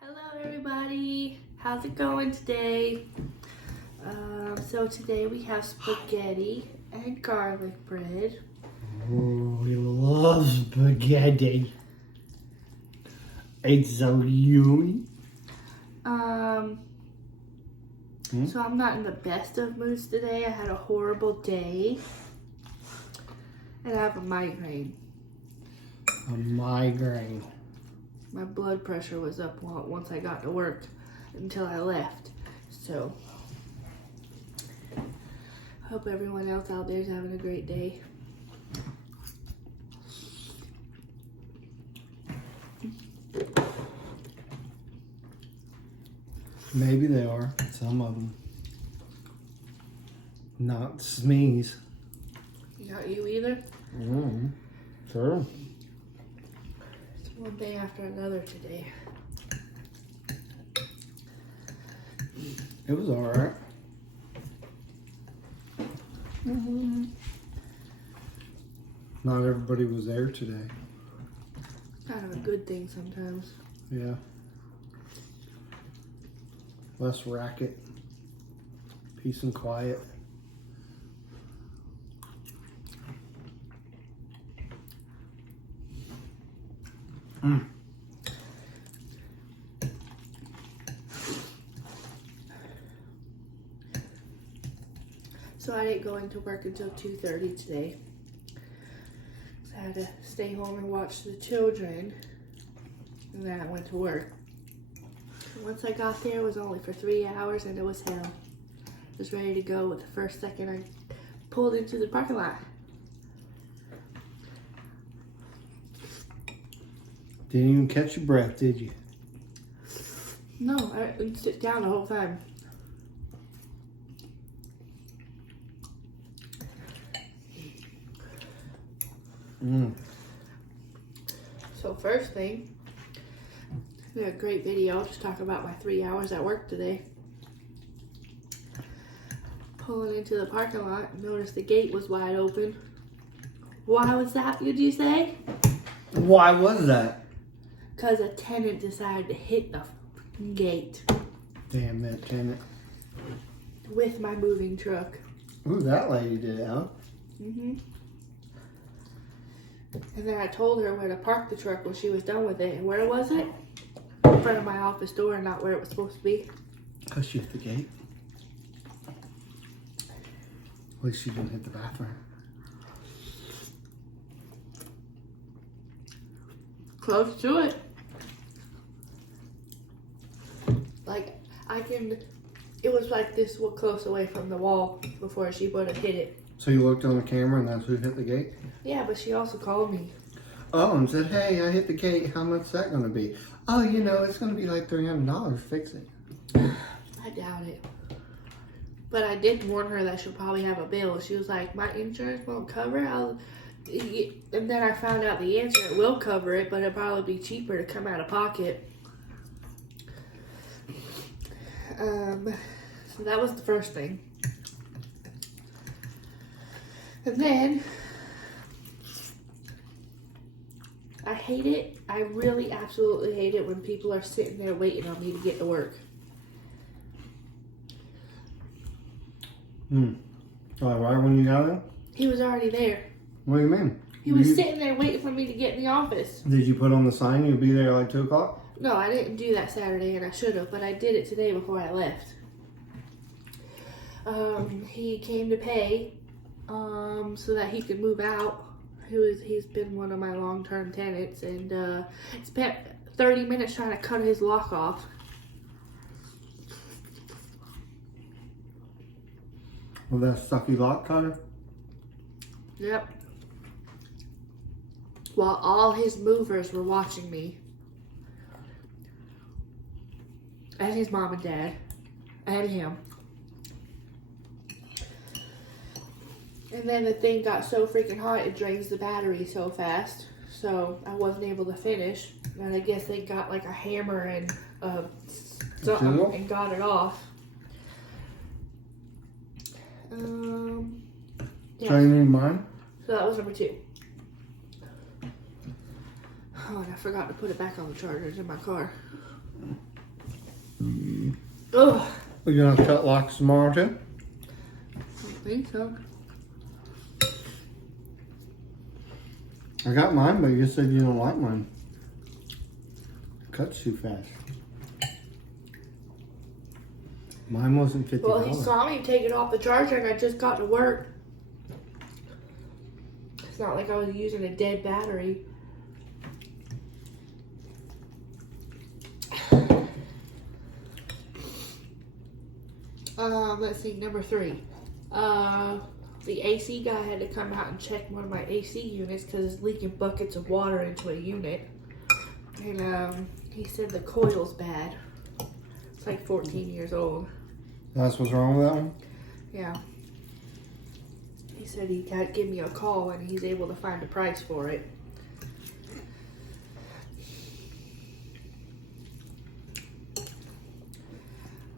Hello everybody, how's it going today? So today we have spaghetti and garlic bread. Oh, we love spaghetti. It's so yummy. So I'm not in the best of moods today. I had a horrible day and I have a migraine. A migraine. My blood pressure was up once I got to work until I left. So I hope everyone else out there is having a great day. Maybe they are. Some of them. Not smees. Not you either? Sure. It's one day after another today. It was alright. Not everybody was there today. Kind of a good thing sometimes. Yeah. Less racket. Peace and quiet. So I didn't go into work until 2:30 today. So I had to stay home and watch the children. And then I went to work. And once I got there, it was only for 3 hours and it was hell. I was ready to go with the first second I pulled into the parking lot. Didn't even catch your breath, did you? No, I didn't sit down the whole time. So first thing, I got a great video to talk about my 3 hours at work today. Pulling into the parking lot, noticed the gate was wide open. Why was that, did you say? Why was that? Because a tenant decided to hit the gate Damn that tenant. with my moving truck. Ooh, that lady did it, huh? And then I told her where to park the truck when she was done with it. And where was it? In front of my office door, not where it was supposed to be. Because she hit the gate. At least she didn't hit the bathroom. Close to it. Like, it was like this close away from the wall before she would have hit it. So you looked on the camera and that's who hit the gate? Yeah, but she also called me. Oh, and said, hey, I hit the gate. How much is that going to be? Oh, you know, it's going to be like $300. Fix it. I doubt it. But I did warn her that she'll probably have a bill. She was like, my insurance won't cover it. And then I found out the answer, it will cover it, but it'll probably be cheaper to come out of pocket. So that was the first thing. And then, I hate it. I really absolutely hate it when people are sitting there waiting on me to get to work. Oh, right when you got there? He was already there. What do you mean? He was sitting there waiting for me to get in the office. Did you put on the sign you'll be there like 2 o'clock? No, I didn't do that Saturday, and I should have, but I did it today before I left. He came to pay, so that he could move out. He's been one of my long-term tenants, and spent 30 minutes trying to cut his lock off. With that stuffy lock cutter? Yep. While all his movers were watching me. And his mom and dad. And him. And then the thing got so freaking hot, it drains the battery so fast. So I wasn't able to finish. And I guess they got like a hammer and something and got it off. Yeah. So you need mine? So that was number 2. Oh, and I forgot to put it back on the chargers in my car. Ugh. We're gonna cut locks tomorrow too? I think so. I got mine, but you said you don't like mine. Cuts too fast. Mine wasn't $50. Well, he saw me take it off the charger and I just got to work. It's not like I was using a dead battery. Let's see, number 3. The AC guy had to come out and check one of my AC units because it's leaking buckets of water into a unit. And he said the coil's bad. It's like 14 years old. That's what's wrong with that one? Yeah. He said he can't give me a call and he's able to find a price for it.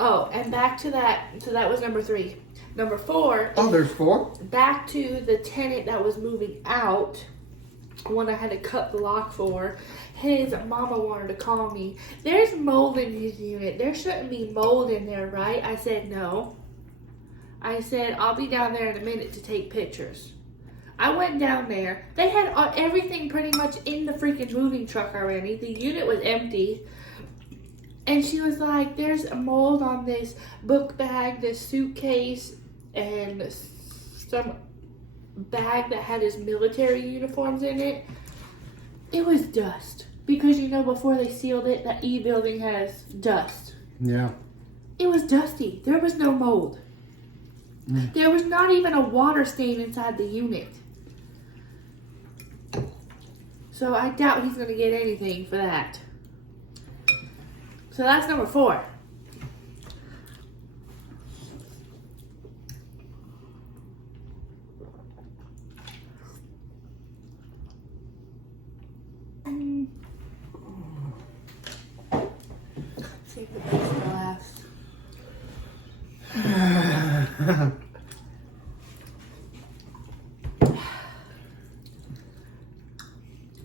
Oh, and back to that. So that was number 3. Number 4. Oh, there's 4? Back to the tenant that was moving out. One I had to cut the lock for. His mama wanted to call me. There's mold in his unit. There shouldn't be mold in there, right? I said no. I said, I'll be down there in a minute to take pictures. I went down there. They had everything pretty much in the freaking moving truck already. The unit was empty. And she was like, there's a mold on this book bag, this suitcase, and some bag that had his military uniforms in it. It was dust. Because, you know, before they sealed it, that E building has dust. Yeah. It was dusty. There was no mold. There was not even a water stain inside the unit. So I doubt he's going to get anything for that. So that's number 4. Save the best for last.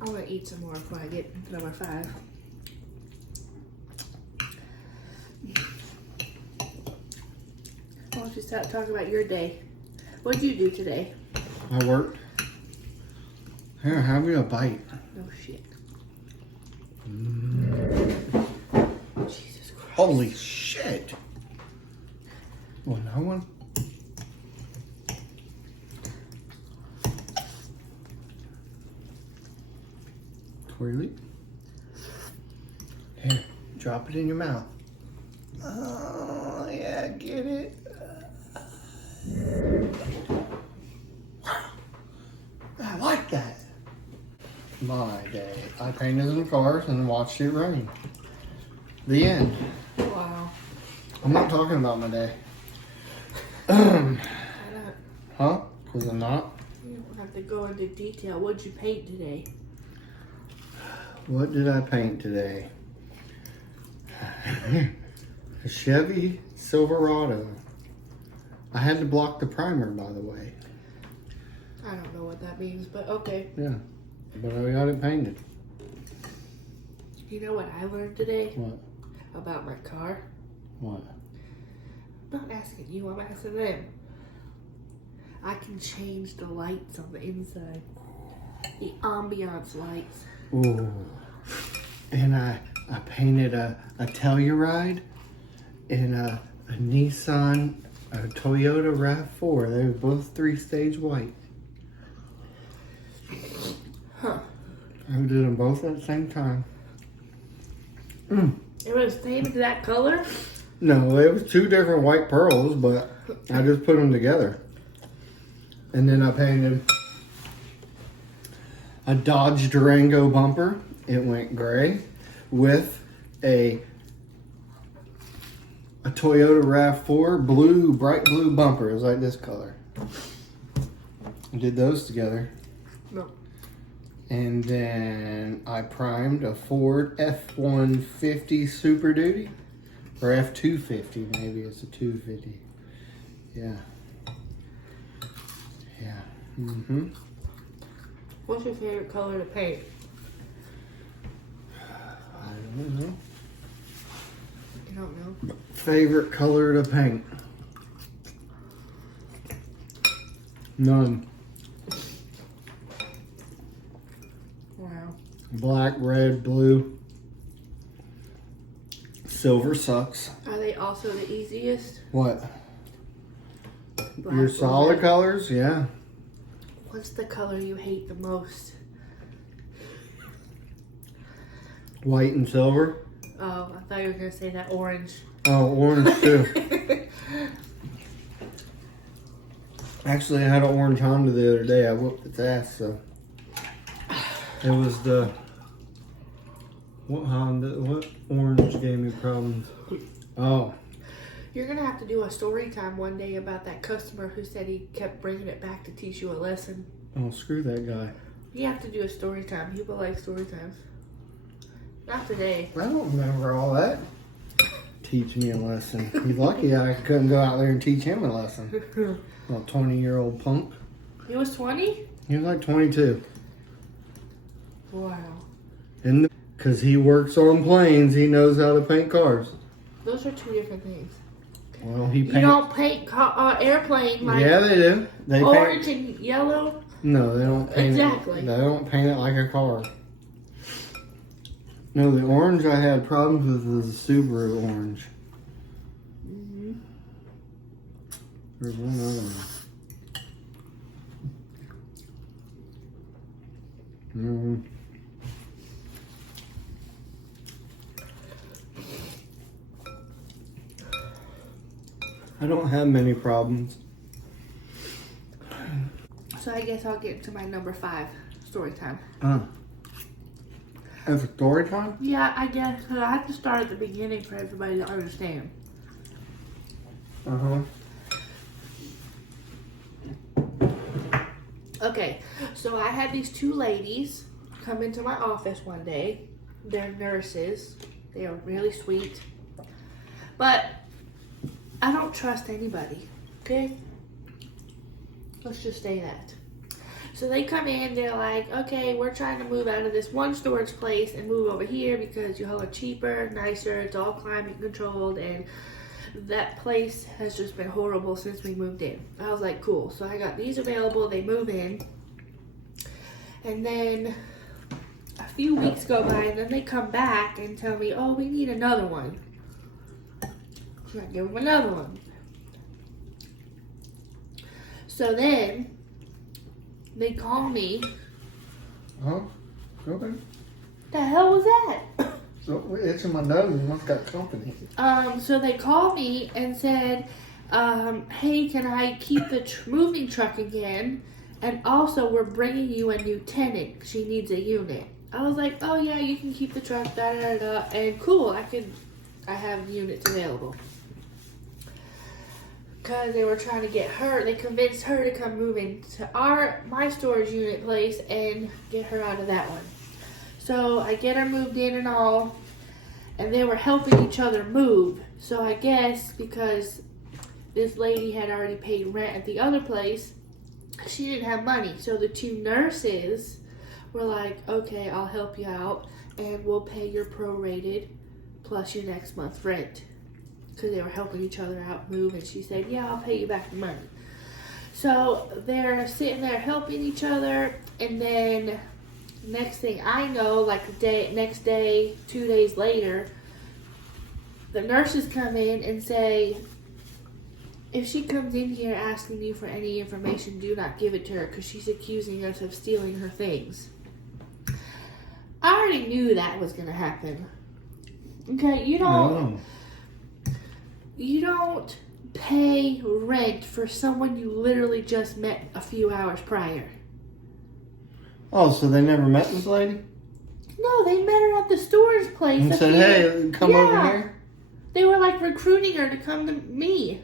I'm going to eat some more before I get to number 5. Why don't you start talking about your day? What'd you do today? I worked. Here, have you a bite. No shit. Jesus Christ. Holy shit. Well, no one. Twirly. Here, drop it in your mouth. Oh, yeah, get it. I like that. My day. I painted some cars and watched it rain. The end. Wow. I'm not talking about my day. I don't, Huh? Was it not? you don't have to go into detail. What'd you paint today? What did I paint today? A Chevy Silverado. I had to block the primer, by the way. I don't know what that means, but okay. Yeah, but I got it painted. You know what I learned today? What? About my car? What? I'm not asking you, I'm asking them. I can change the lights on the inside. The ambiance lights. Ooh. And I painted a Telluride and a Nissan, a Toyota RAV4. They were both 3-stage white. Huh. I did them both at the same time. It was the same exact color? No, it was 2 different white pearls, but I just put them together. And then I painted a Dodge Durango bumper. It went gray with a Toyota RAV4 blue, bright blue bumper. It was like this color. I did those together. No. And then I primed a Ford F-150 Super Duty. Or F-250, maybe it's a 250. Yeah. Yeah. Mm-hmm. What's your favorite color to paint? I don't know. You don't know. Favorite color to paint? None. Wow. Black, red, blue. Silver sucks. Are they also the easiest? What? Black Your or solid red? colors? Yeah. What's the color you hate the most? White and silver. Oh, I thought you were gonna say that orange. Oh, orange too. Actually, I had an orange Honda the other day. I whooped its ass, so. It was the... What Honda? What orange gave me problems? Oh. You're gonna have to do a story time one day about that customer who said he kept bringing it back to teach you a lesson. Oh, screw that guy. You have to do a story time. People like story times. Not today. I don't remember all that. Teach me a lesson. He's lucky I couldn't go out there and teach him a lesson. A 20-year-old punk. He was 20? He was like 22. Wow. And because he works on planes, he knows how to paint cars. Those are two different things. Well, he You paints. don't paint airplane like Yeah, they do. They orange paint. and yellow. No, they don't paint Exactly. it. They don't paint it like a car. No, the orange I had problems with was the Subaru orange. Mm-hmm. There's one other one. I don't have many problems. So I guess I'll get to my number 5 story time. As a story time? Yeah, I guess, because I have to start at the beginning for everybody to understand. Uh-huh. Okay, so I had these 2 ladies come into my office one day. They're nurses. They are really sweet. But I don't trust anybody, okay? Let's just say that. So they come in, they're like, okay, we're trying to move out of this one storage place and move over here because you all are cheaper, nicer, it's all climate controlled, and that place has just been horrible since we moved in. I was like, cool. So I got these available, they move in. And then a few weeks go by and then they come back and tell me, oh, we need another one. So I give them another one. So then they call me. Oh, okay. The hell was that? So we're itching my nose and must got company. So they called me and said, hey, can I keep the moving truck again? And also, we're bringing you a new tenant. She needs a unit. I was like, oh yeah, you can keep the truck, da da da, and cool. I have units available. Cause they were trying to get her. They convinced her to come move into my storage unit place and get her out of that one. So I get her moved in and all, and they were helping each other move. So I guess because this lady had already paid rent at the other place, she didn't have money. So the 2 nurses were like, okay, I'll help you out, and we'll pay your prorated plus your next month's rent. Because they were helping each other out move, and she said, yeah, I'll pay you back the money. So they're sitting there helping each other, and then next thing I know, like next day, 2 days later, the nurses come in and say, if she comes in here asking you for any information, do not give it to her because she's accusing us of stealing her things. I already knew that was going to happen. Okay, you don't pay rent for someone you literally just met a few hours prior. Oh, so they never met this lady? No, they met her at the storage place. And said, hey, come over here? They were like recruiting her to come to me.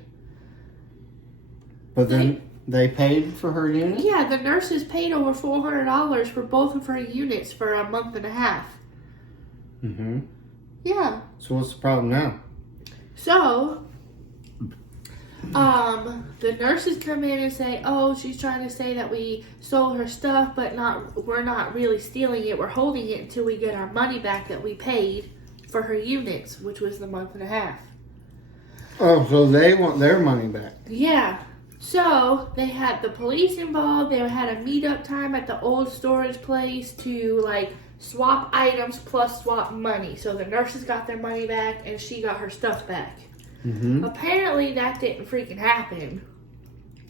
But then they paid for her unit? Yeah, the nurses paid over $400 for both of her units for a month and a half. Mm-hmm. Yeah. So what's the problem now? So, the nurses come in and say, oh, she's trying to say that we stole her stuff, but we're not really stealing it. We're holding it until we get our money back that we paid for her units, which was the month and a half. Oh, so they want their money back. Yeah. So they had the police involved. They had a meetup time at the old storage place to like swap items plus swap money. So the nurses got their money back and she got her stuff back. Mm-hmm. Apparently that didn't freaking happen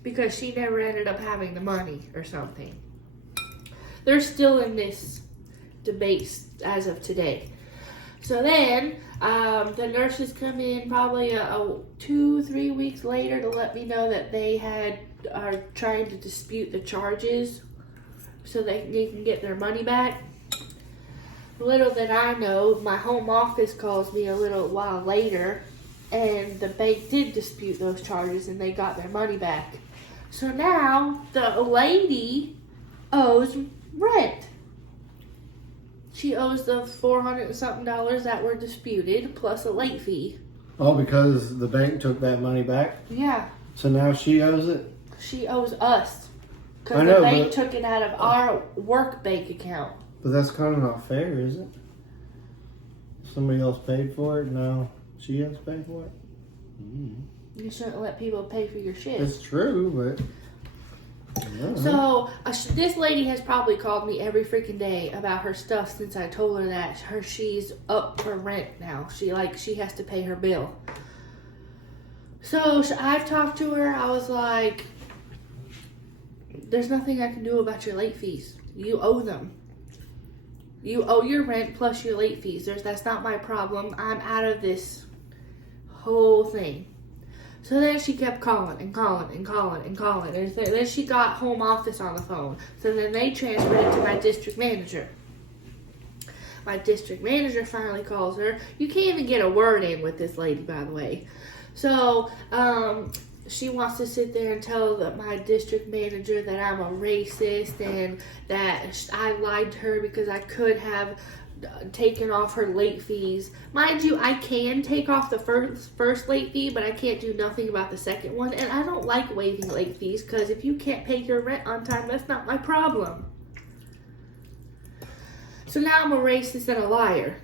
because she never ended up having the money or something. They're still in this debate as of today. So then the nurses come in probably 2-3 weeks later to let me know that they are trying to dispute the charges so they can get their money back. Little did I know, my home office calls me a little while later, and the bank did dispute those charges and they got their money back. So now the lady owes rent. She owes the $400 and something that were disputed plus a late fee. Oh, because the bank took that money back? Yeah. So now she owes it? She owes us. I Because know, the bank but- took it out of our work bank account. But that's kind of not fair, is it? Somebody else paid for it, now she has to pay for it? You shouldn't let people pay for your shit. It's true, but... So, this lady has probably called me every freaking day about her stuff since I told her that she's up for rent now. She has to pay her bill. So, I've talked to her. I was like, there's nothing I can do about your late fees. You owe them. You owe your rent plus your late fees. That's not my problem. I'm out of this whole thing. So then she kept calling and calling and calling and calling. And then she got home office on the phone. So then they transferred it to my district manager. My district manager finally calls her. You can't even get a word in with this lady, by the way. So she wants to sit there and tell my district manager that I'm a racist and that I lied to her because I could have taken off her late fees. Mind you, I can take off the first late fee, but I can't do nothing about the second one. And I don't like waiving late fees because if you can't pay your rent on time, that's not my problem. So now I'm a racist and a liar.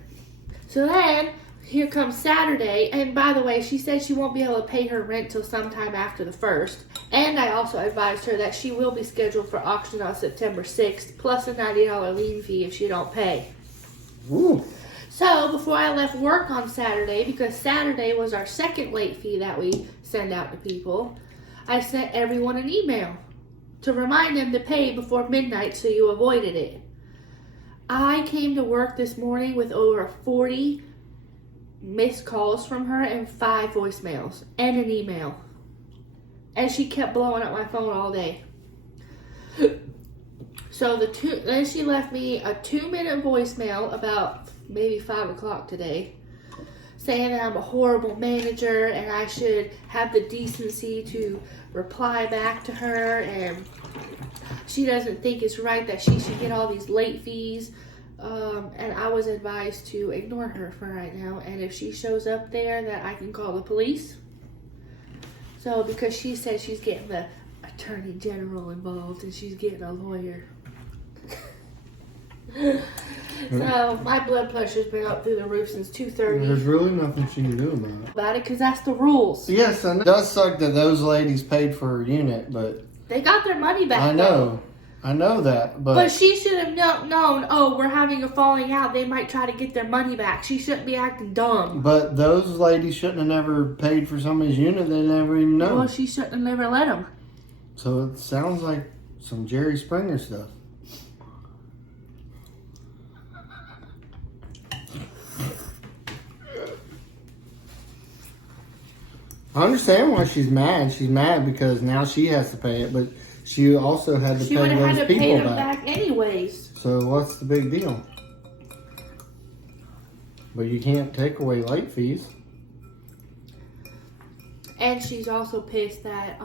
So then, here comes Saturday, and by the way, she said she won't be able to pay her rent till sometime after the 1st. And I also advised her that she will be scheduled for auction on September 6th, plus a $90 lien fee if she don't pay. Ooh. So, before I left work on Saturday, because Saturday was our second late fee that we send out to people, I sent everyone an email to remind them to pay before midnight so you avoided it. I came to work this morning with over 40 missed calls from her and 5 voicemails and an email. And she kept blowing up my phone all day. So then she left me a 2-minute voicemail about maybe 5 o'clock today, saying that I'm a horrible manager and I should have the decency to reply back to her, and she doesn't think it's right that she should get all these late fees. And I was advised to ignore her for right now, and if she shows up there, that I can call the police. So because she said she's getting the attorney general involved and she's getting a lawyer. So my blood pressure's been up through the roof since 2:30. There's really nothing she can do about it. Because that's the rules. Yes, I know. It does suck that those ladies paid for her unit, but... They got their money back. I know. I know that, But she should have known, oh, we're having a falling out. They might try to get their money back. She shouldn't be acting dumb. But those ladies shouldn't have never paid for somebody's unit. They never even know. Well, she shouldn't have never let them. So it sounds like some Jerry Springer stuff. I understand why she's mad. She's mad because now she has to pay it, but she also had to She pay would have those had to pay people them back. back anyways. So what's the big deal? But you can't take away late fees. And she's also pissed that,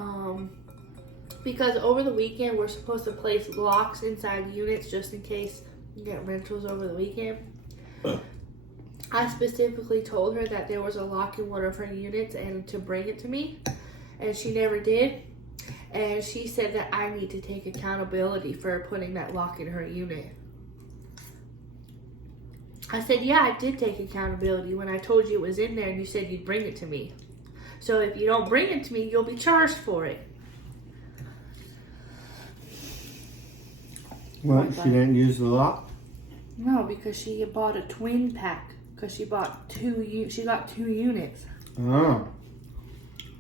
because over the weekend we're supposed to place locks inside units just in case you get rentals over the weekend. I specifically told her that there was a lock in one of her units and to bring it to me, and she never did. And she said that I need to take accountability for putting that lock in her unit. I said, yeah, I did take accountability when I told you it was in there and you said you'd bring it to me. So if you don't bring it to me, you'll be charged for it. Well, she didn't use the lock? No, because she bought a twin pack. Because she bought she got 2 units. Oh.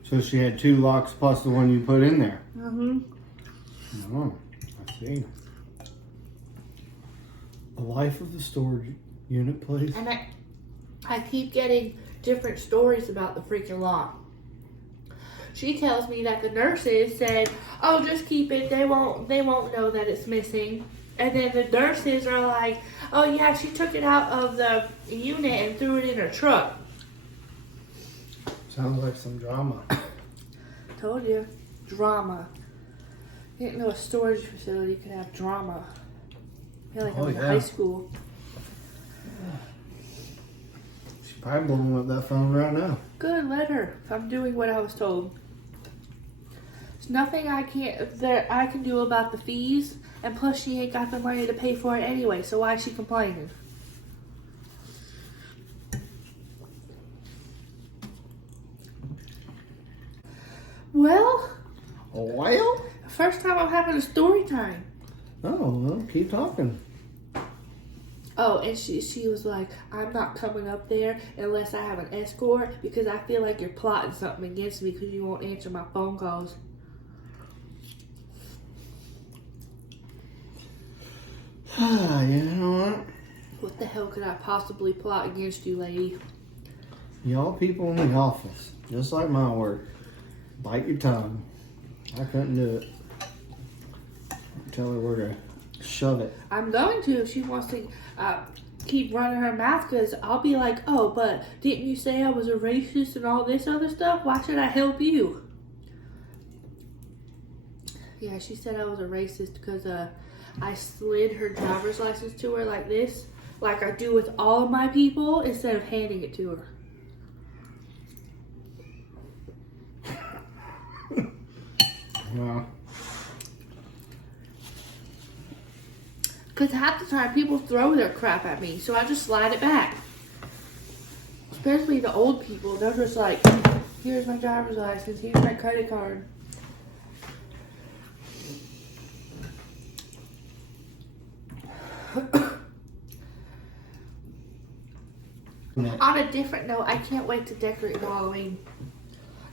So she had 2 locks plus the one you put in there. Mm-hmm. Oh, I see. The life of the storage unit place. And I keep getting different stories about the freaking lock. She tells me that the nurses said, "Oh, just keep it. They won't know that it's missing." And then the nurses are like, "Oh yeah, she took it out of the unit and threw it in her truck." Sounds like some drama. Told you, drama. Didn't know a storage facility could have drama. I feel like I was in high school. She's probably blowing up that phone right now. Good, let her. I'm doing what I was told. There's nothing I can do about the fees, and plus she ain't got the money to pay for it anyway, so why is she complaining? Well, first time I'm having a story time. Oh, well, keep talking. Oh, and she was like, "I'm not coming up there unless I have an escort because I feel like you're plotting something against me because you won't answer my phone calls." You know what? What the hell could I possibly plot against you, lady? Y'all people in the office, just like my work, bite your tongue. I couldn't do it. Tell her where to shove it. I'm going to if she wants to keep running her mouth, because I'll be like, "Oh, but didn't you say I was a racist and all this other stuff? Why should I help you?" Yeah, she said I was a racist because I slid her driver's license to her like this, like I do with all of my people, instead of handing it to her. Well, because half the time people throw their crap at me, so I just slide it back. Especially the old people, they're just like, "Here's my driver's license, here's my credit card." On a different note, I can't wait to decorate for Halloween.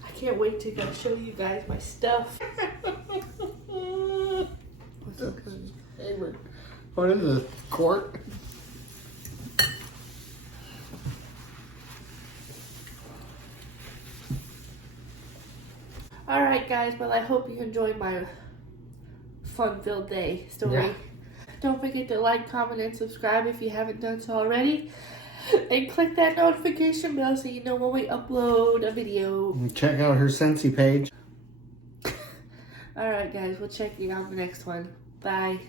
I can't wait to go show you guys my stuff. What's so good? what is this? Court? Alright guys, well I hope you enjoyed my fun-filled day story. Yeah. Don't forget to like, comment, and subscribe if you haven't done so already. And click that notification bell so you know when we upload a video. And check out her Scentsy page. Alright guys, we'll check you on the next one. Bye.